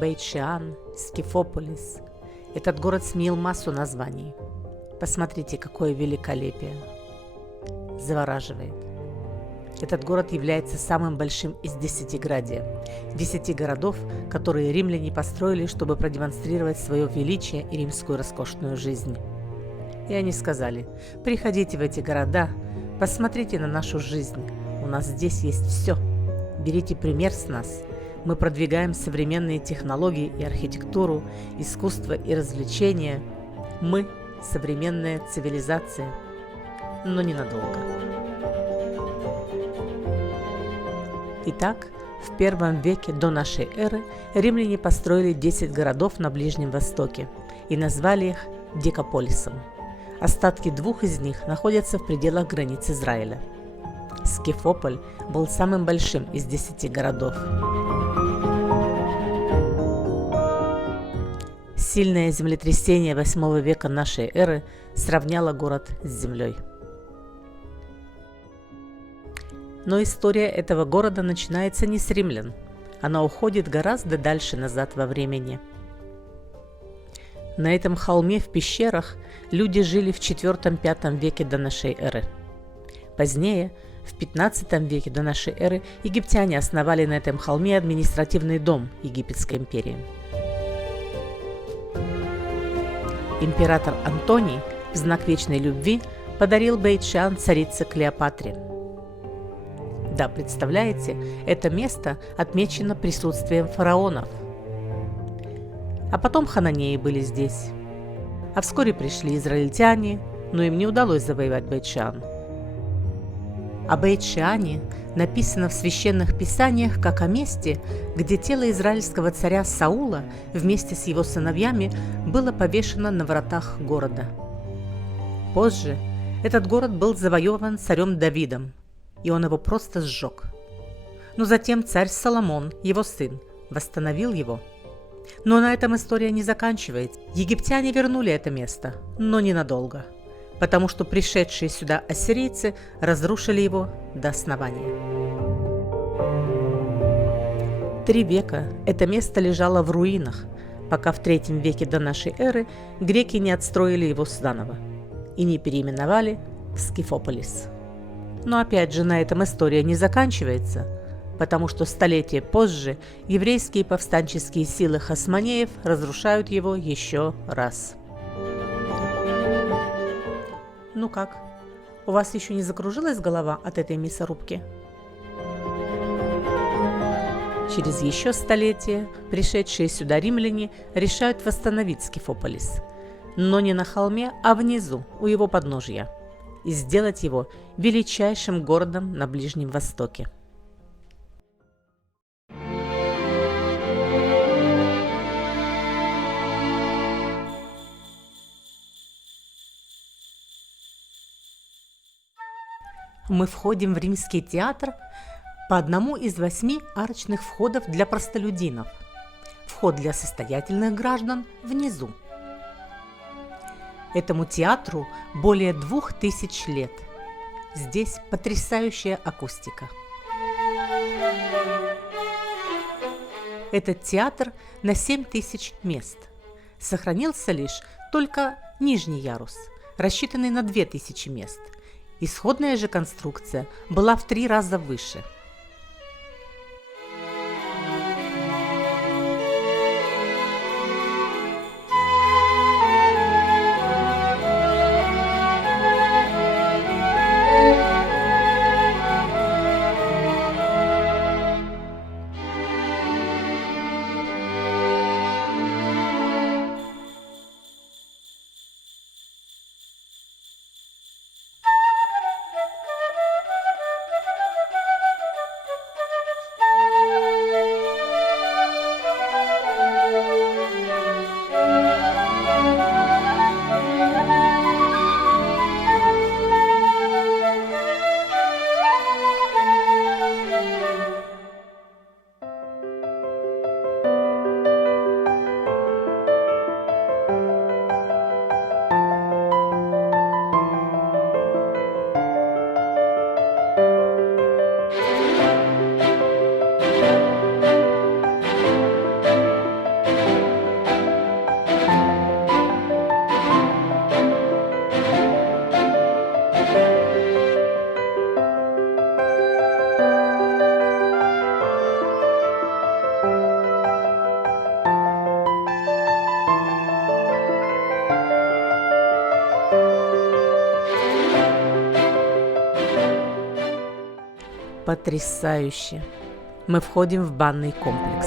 Бейт-Шиан, Скифополис. Этот город сменил массу названий. Посмотрите, какое великолепие. Завораживает. Этот город является самым большим из Десятиградия. 10 городов, которые римляне построили, чтобы продемонстрировать свое величие и римскую роскошную жизнь. И они сказали: приходите в эти города, посмотрите на нашу жизнь. У нас здесь есть все. Берите пример с нас. Мы продвигаем современные технологии и архитектуру, искусство и развлечения. Мы – современная цивилизация. Но ненадолго. Итак, в первом веке до нашей эры римляне построили 10 городов на Ближнем Востоке и назвали их Декаполисом. Остатки 2 из них находятся в пределах границ Израиля. Скифополь был самым большим из 10 городов. Сильное землетрясение 8 века нашей эры сравняло город с землей. Но история этого города начинается не с римлян. Она уходит гораздо дальше назад во времени. На этом холме в пещерах люди жили в IV-V веке до нашей эры. Позднее, в XV веке до нашей эры, египтяне основали на этом холме административный дом Египетской империи. Император Антоний в знак вечной любви подарил Бейт-Шиан царице Клеопатре. Да, представляете, это место отмечено присутствием фараонов. А потом хананеи были здесь. А вскоре пришли израильтяне, но им не удалось завоевать Бейт-Шиан. О Бейт-Шиане написано в священных писаниях как о месте, где тело израильского царя Саула вместе с его сыновьями было повешено на вратах города. Позже этот город был завоеван царем Давидом, и он его просто сжег. Но затем царь Соломон, его сын, восстановил его. Но на этом история не заканчивается. Египтяне вернули это место, но ненадолго, потому что пришедшие сюда ассирийцы разрушили его до основания. 3 века это место лежало в руинах, пока в III веке до нашей эры греки не отстроили его заново и не переименовали в Скифополис. Но опять же на этом история не заканчивается, потому что столетия позже еврейские повстанческие силы хасмонеев разрушают его еще раз. Ну как, у вас еще не закружилась голова от этой мясорубки? Через еще столетия пришедшие сюда римляне решают восстановить Скифополис, но не на холме, а внизу, у его подножья, и сделать его величайшим городом на Ближнем Востоке. Мы входим в Римский театр по одному из 8 арочных входов для простолюдинов. Вход для состоятельных граждан внизу. Этому театру более 2000 лет. Здесь потрясающая акустика. Этот театр на 7000 мест. Сохранился лишь только нижний ярус, рассчитанный на 2000 мест. Исходная же конструкция была в 3 раза выше. Потрясающе! Мы входим в банный комплекс.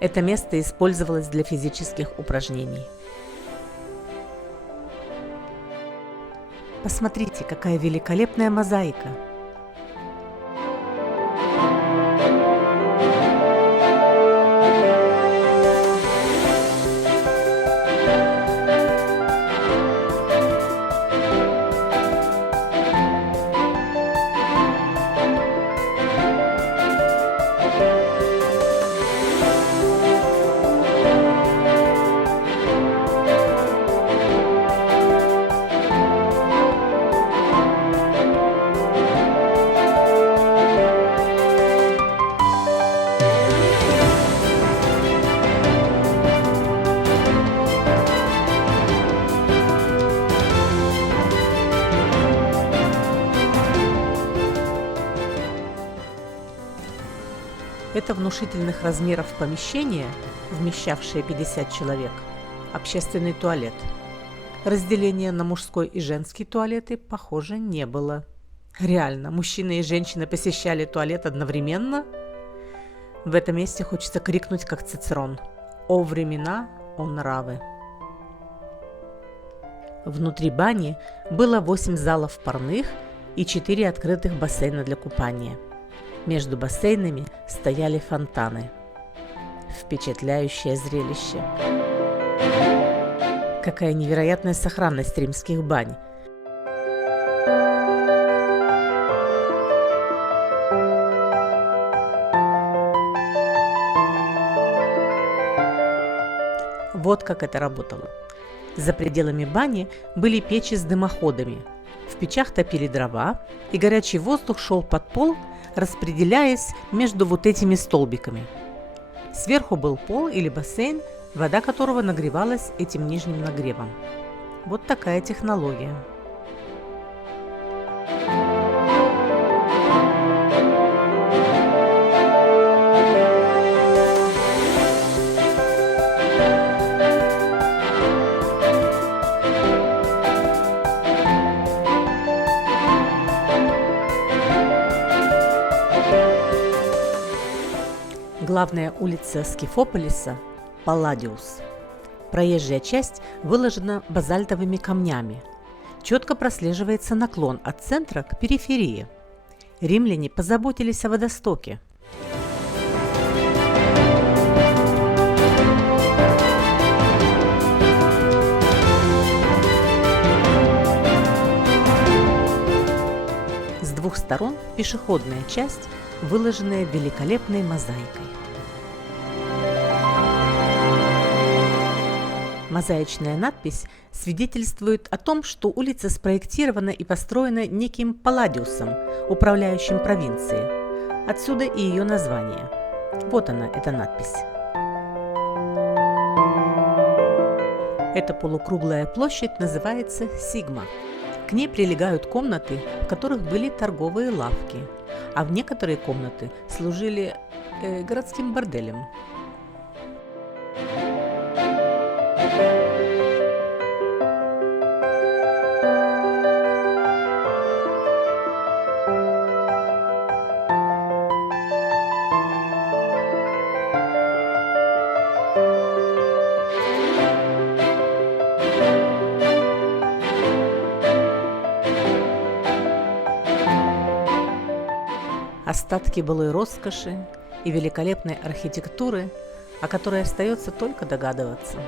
Это место использовалось для физических упражнений. Посмотрите, какая великолепная мозаика! Это внушительных размеров помещение, вмещавшее 50 человек, общественный туалет. Разделения на мужской и женский туалеты, похоже, не было. Реально, мужчины и женщины посещали туалет одновременно? В этом месте хочется крикнуть, как Цицерон: «О времена, о нравы!». Внутри бани было 8 залов парных и 4 открытых бассейна для купания. Между бассейнами стояли фонтаны. Впечатляющее зрелище. Какая невероятная сохранность римских бань. Вот как это работало. За пределами бани были печи с дымоходами. В печах топили дрова, и горячий воздух шел под пол, распределяясь между вот этими столбиками. Сверху был пол или бассейн, вода которого нагревалась этим нижним нагревом. Вот такая технология. Главная улица Скифополиса – Палладиус. Проезжая часть выложена базальтовыми камнями. Четко прослеживается наклон от центра к периферии. Римляне позаботились о водостоке. С двух сторон пешеходная часть, выложенная великолепной мозаикой. Мозаичная надпись свидетельствует о том, что улица спроектирована и построена неким Палладиусом, управляющим провинцией. Отсюда и ее название. Вот она, эта надпись. Эта полукруглая площадь называется Сигма. К ней прилегают комнаты, в которых были торговые лавки, а в некоторые комнаты служили городским борделем. Остатки былой роскоши и великолепной архитектуры, о которой остается только догадываться.